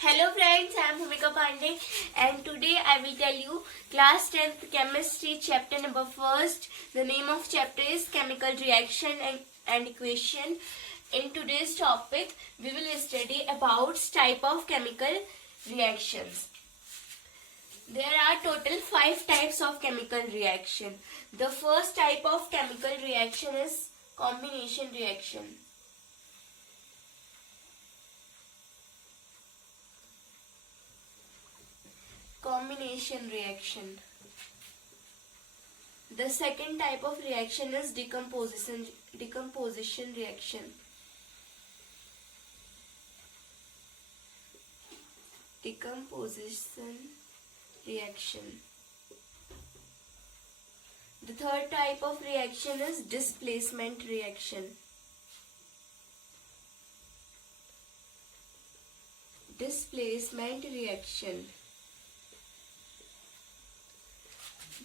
Hello friends, I am Bhumika Pandey and today I will tell you class 10th chemistry chapter number 1st. The name of chapter is chemical reaction and equation. In today's topic, we will study about type of chemical reactions. There are total 5 types of chemical reaction. The first type of chemical reaction is combination reaction. Combination reaction. The second type of reaction is decomposition reaction. Decomposition reaction. The third type of reaction is displacement reaction. Displacement reaction.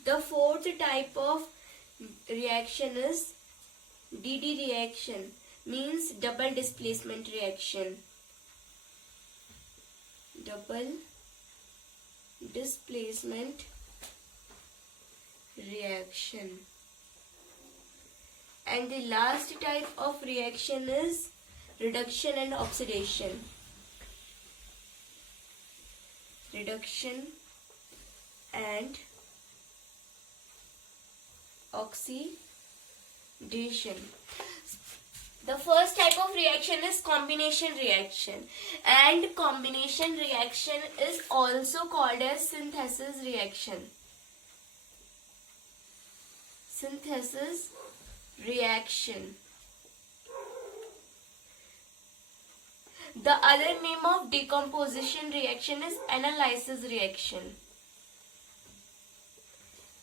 The fourth type of reaction is DD reaction, means double displacement reaction. Double displacement reaction. And the last type of reaction is reduction and oxidation. Reduction and oxidation. The first type of reaction is combination reaction, and combination reaction is also called as synthesis reaction. Synthesis reaction. The other name of decomposition reaction is analysis reaction.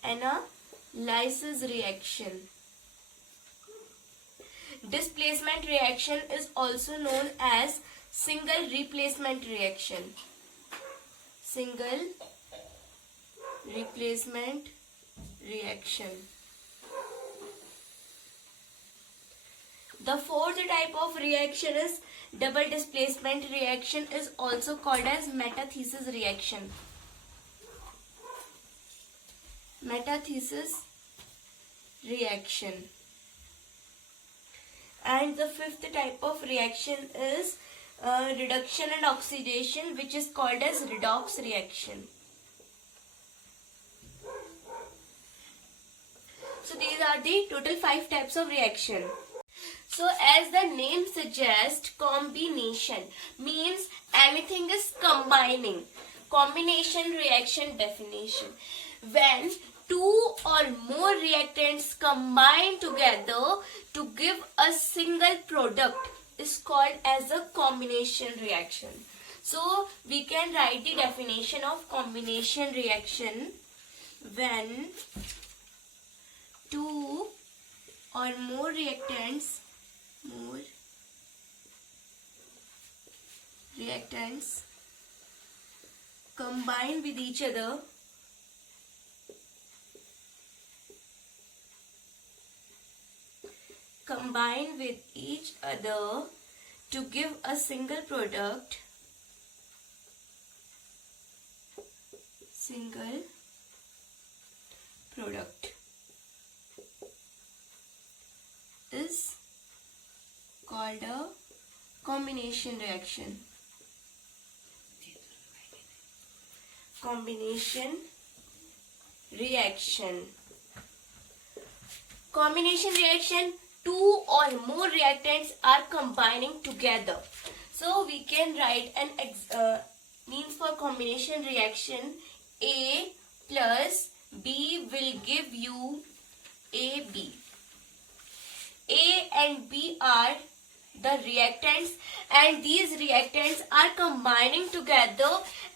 Analysis reaction. Displacement reaction is also known as single replacement reaction. Single replacement reaction. The fourth type of reaction is double displacement reaction, is also called as metathesis reaction. Metathesis reaction. And the fifth type of reaction is reduction and oxidation, which is called as redox reaction. So these are the total 5 types of reaction. So as the name suggests, combination means anything is combining. Combination reaction definition: when two or more reactants combine together to give a single product is called as a combination reaction. So we can write the definition of combination reaction: when two or more reactants combine with each other to give a single product is called a combination reaction. Combination reaction. Combination reaction: two or more reactants are combining together. So we can write an means for combination reaction: A plus B will give you AB. A and B are the reactants, and these reactants are combining together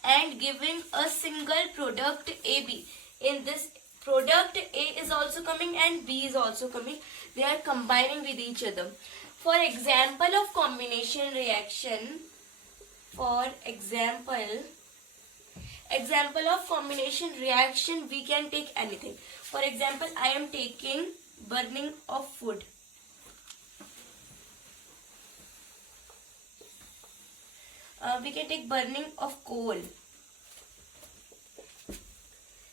and giving a single product AB. In this product, A is also coming and B is also coming. They are combining with each other. For example of combination reaction, example of combination reaction, we can take anything. For example, I am taking burning of food. we can take burning of coal.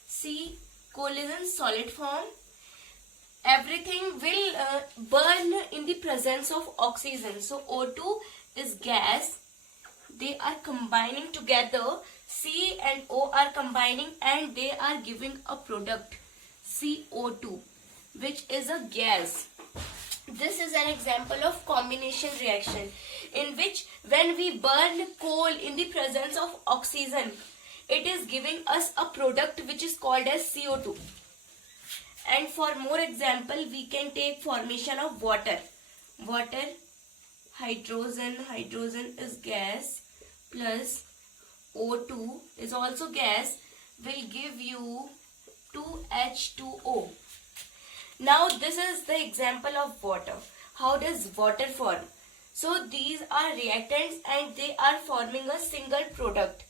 See, coal is in solid form. Everything will burn in the presence of oxygen. So O2 is gas. They are combining together. C and O are combining and they are giving a product, CO2, which is a gas. This is an example of combination reaction in which when we burn coal in the presence of oxygen, it is giving us a product which is called as CO2. And for more example, we can take formation of water. Water, hydrogen is gas plus O2 is also gas, will give you 2H2O. Now this is the example of water. How does water form? So these are reactants and they are forming a single product.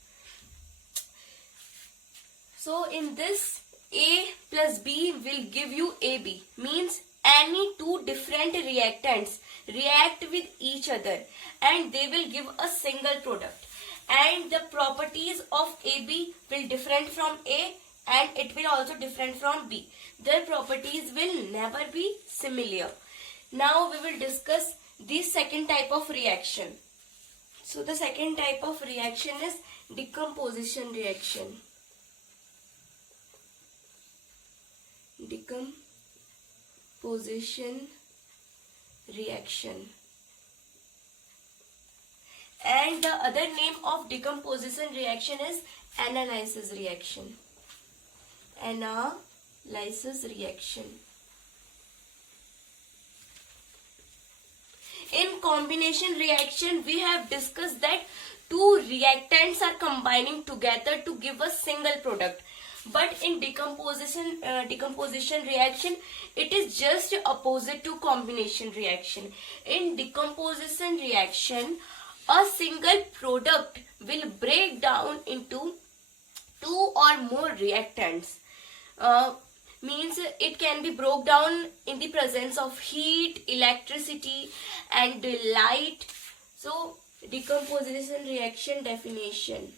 So in this, A plus B will give you AB. Means any two different reactants react with each other and they will give a single product. And the properties of AB will different from A and it will also different from B. Their properties will never be similar. Now we will discuss the second type of reaction. So the second type of reaction is decomposition reaction. Decomposition reaction. And the other name of decomposition reaction is analysis reaction. Analysis reaction. In combination reaction, we have discussed that two reactants are combining together to give a single product. But in decomposition reaction, it is just opposite to combination reaction. In decomposition reaction, a single product will break down into two or more reactants. Means it can be broke down in the presence of heat, electricity and light. So decomposition reaction definition.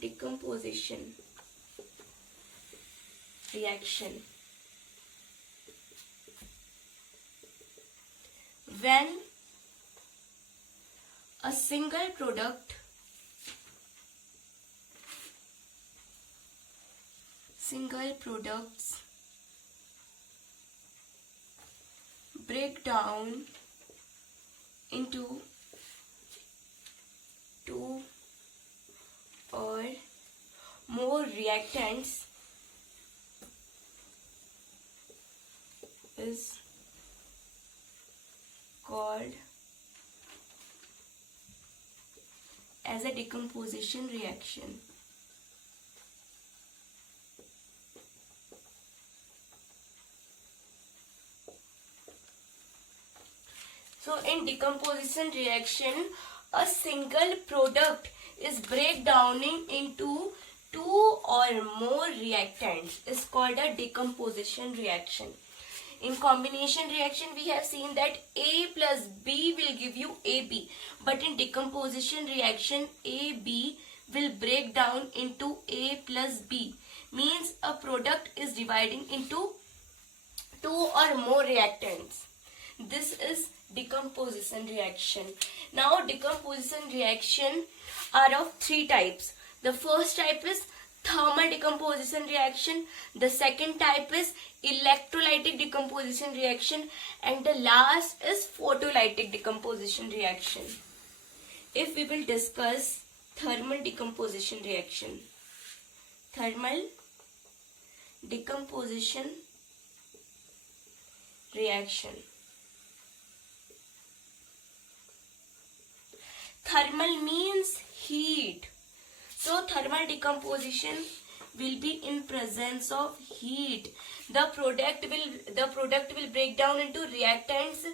Decomposition reaction. When a single products break down into two or more reactants is called as a decomposition reaction. So in decomposition reaction, a single product is breakdowning into two or more reactants is called a decomposition reaction. In combination reaction, we have seen that A plus B will give you AB. But in decomposition reaction, AB will break down into A plus B. Means a product is dividing into two or more reactants. This is decomposition reaction. Now decomposition reaction are of three types. The first type is thermal decomposition reaction. The second type is electrolytic decomposition reaction. And the last is photolytic decomposition reaction. If we will discuss thermal decomposition reaction. Thermal decomposition reaction. Thermal means heat. So thermal decomposition will be in presence of heat. The product will break down into reactants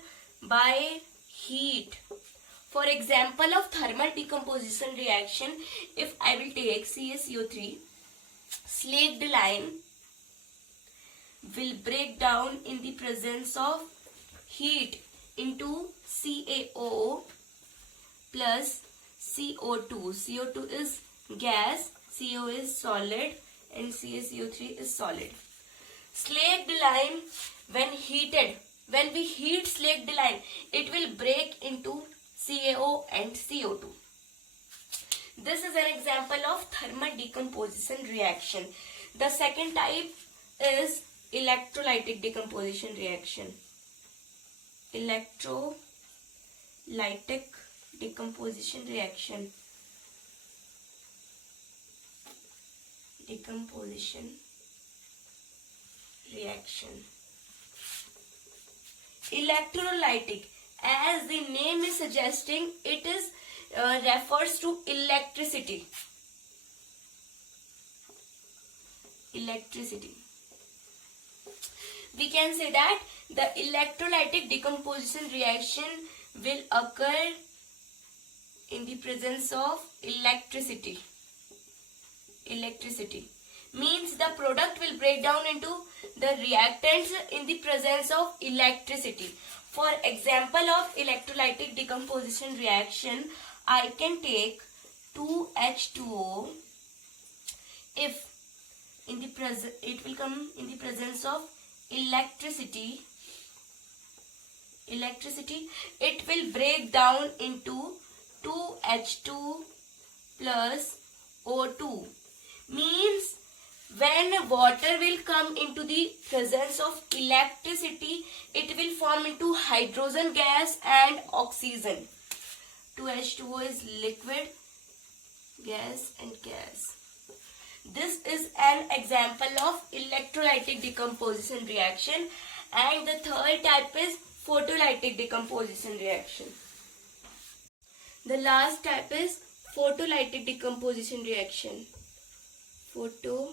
by heat. For example of thermal decomposition reaction, if I will take CaCO3, slaked lime will break down in the presence of heat into CaO plus CO2. CO2 is gas, CO is solid, and CaCO3 is solid. Slaked lime, when heated, when we heat slaked lime, it will break into CaO and CO2. This is an example of thermal decomposition reaction. The second type is electrolytic decomposition reaction. Electrolytic decomposition reaction. Decomposition reaction. Electrolytic, as the name is suggesting, it is refers to electricity. Electricity. We can say that the electrolytic decomposition reaction will occur in the presence of electricity. Electricity means the product will break down into the reactants in the presence of electricity. For example of electrolytic decomposition reaction, I can take 2H2O. If in the present, it will come in the presence of electricity, it will break down into 2H2 plus O2. Means when water will come into the presence of electricity, it will form into hydrogen gas and oxygen. 2H2O is liquid, gas and gas. This is an example of electrolytic decomposition reaction. And the third type is photolytic decomposition reaction. The last type is photolytic decomposition reaction. Photolytic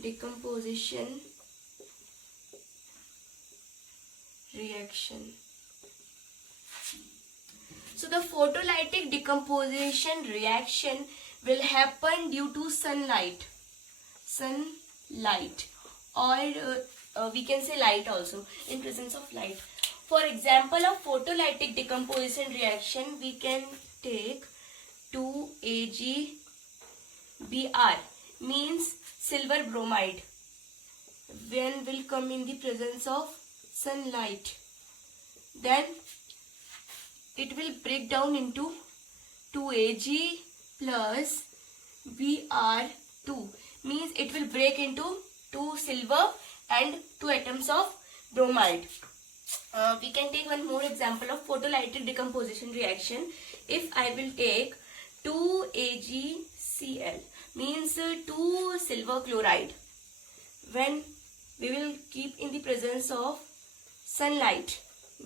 decomposition reaction. So the photolytic decomposition reaction will happen due to sunlight, or we can say light also, in presence of light. For example of photolytic decomposition reaction, we can take 2AgBr, means silver bromide, when will come in the presence of sunlight. Then it will break down into 2Ag plus Br2, means it will break into 2 silver and 2 atoms of bromide. We can take one more example of photolytic decomposition reaction. If I will take 2AgCl, means 2 silver chloride, when we will keep in the presence of sunlight,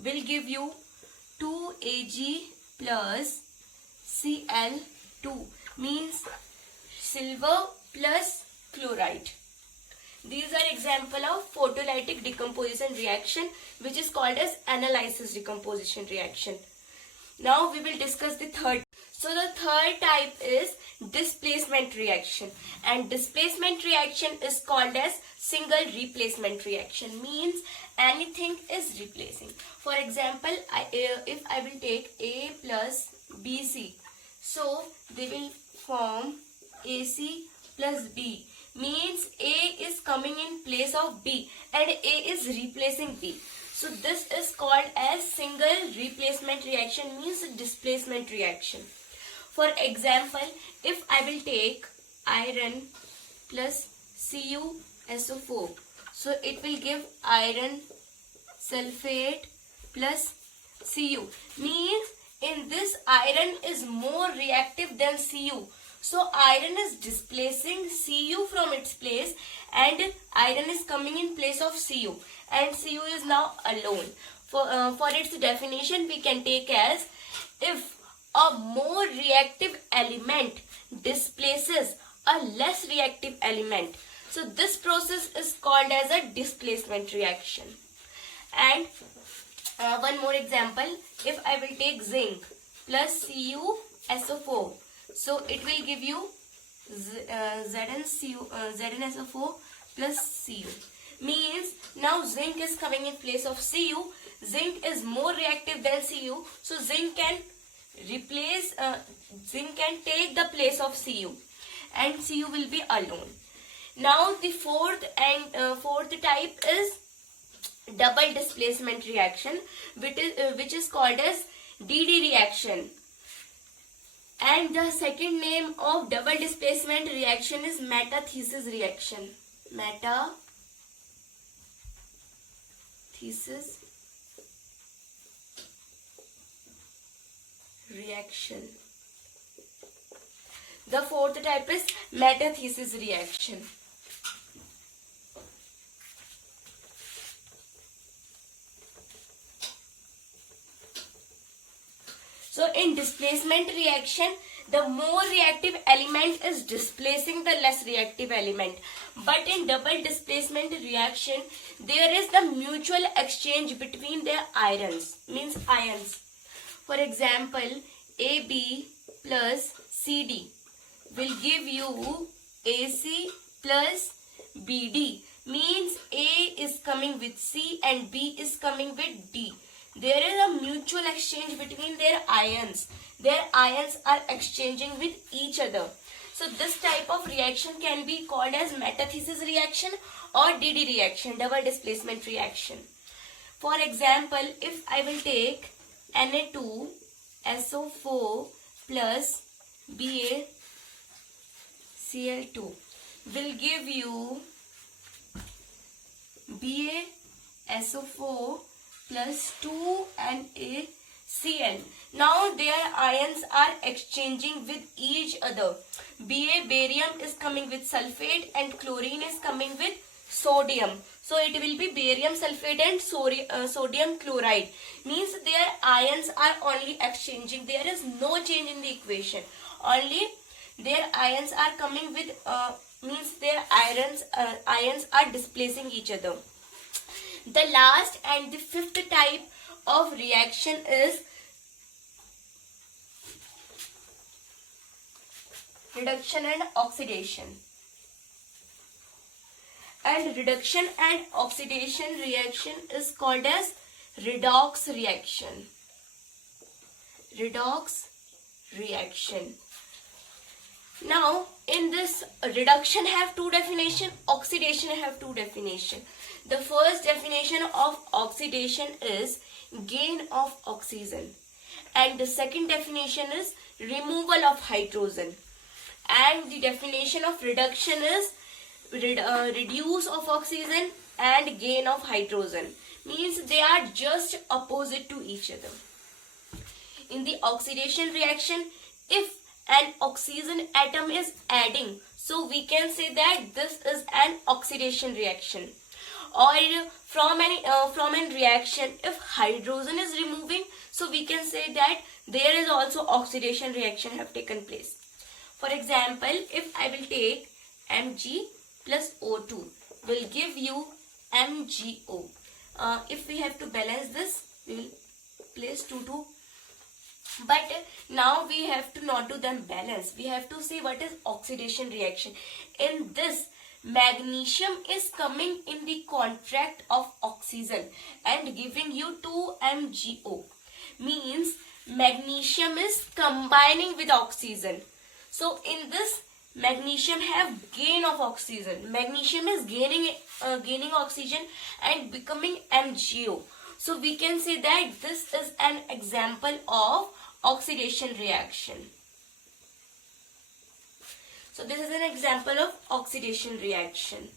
will give you 2Ag plus Cl2, means silver plus chloride. These are example of photolytic decomposition reaction, which is called as analysis decomposition reaction. Now we will discuss the third. So the third type is displacement reaction, and displacement reaction is called as single replacement reaction, means anything is replacing. For example, if I will take A plus BC, so they will form AC plus B, means A is coming in place of B and A is replacing B. So this is called as single replacement reaction, means displacement reaction. For example, if I will take iron plus CuSO4, so it will give iron sulfate plus Cu, means in this iron is more reactive than Cu. So iron is displacing Cu from its place and iron is coming in place of Cu, and Cu is now alone. For its definition, we can take as, if a more reactive element displaces a less reactive element, so this process is called as a displacement reaction. And one more example, if I will take zinc plus CuSO4, so it will give you ZnSO4 plus Cu, means now zinc is coming in place of Cu, zinc is more reactive than Cu, so zinc can take the place of Cu, and Cu will be alone. Now the fourth type is double displacement reaction, which is called as DD reaction. And the second name of double displacement reaction is metathesis reaction. Metathesis reaction. The fourth type is metathesis reaction. So in displacement reaction, the more reactive element is displacing the less reactive element. But in double displacement reaction, there is the mutual exchange between their ions. For example, AB plus CD will give you AC plus BD. Means A is coming with C and B is coming with D. There is a mutual exchange between their ions. Their ions are exchanging with each other. So this type of reaction can be called as metathesis reaction or DD reaction, double displacement reaction. For example, if I will take Na2SO4 plus BaCl2 will give you BaSO4 plus 2NaCl. Now their ions are exchanging with each other. Barium is coming with sulfate and chlorine is coming with sodium. So it will be barium sulfate and sodium chloride. Means their ions are only exchanging. There is no change in the equation. Only their ions are coming with, means their ions are displacing each other. The last and the fifth type of reaction is reduction and oxidation. And reduction and oxidation reaction is called as redox reaction. Redox reaction. Now, in this, reduction have two definition, oxidation have two definition. The first definition of oxidation is gain of oxygen, and the second definition is removal of hydrogen. And the definition of reduction is reduce of oxygen and gain of hydrogen. Means they are just opposite to each other. In the oxidation reaction, if an oxygen atom is adding, so we can say that this is an oxidation reaction. Or from an reaction, if hydrogen is removing, so we can say that there is also oxidation reaction have taken place. For example, if I will take Mg plus O2 will give you MgO. If we have to balance this, we will place 2. But now we have to not do them balance. We have to see what is oxidation reaction. In this, magnesium is coming in the contract of oxygen and giving you 2MgO. Means magnesium is combining with oxygen. So in this, magnesium have gain of oxygen. Magnesium is gaining oxygen and becoming MgO. So we can say that this is an example of oxidation reaction. So this is an example of oxidation reaction.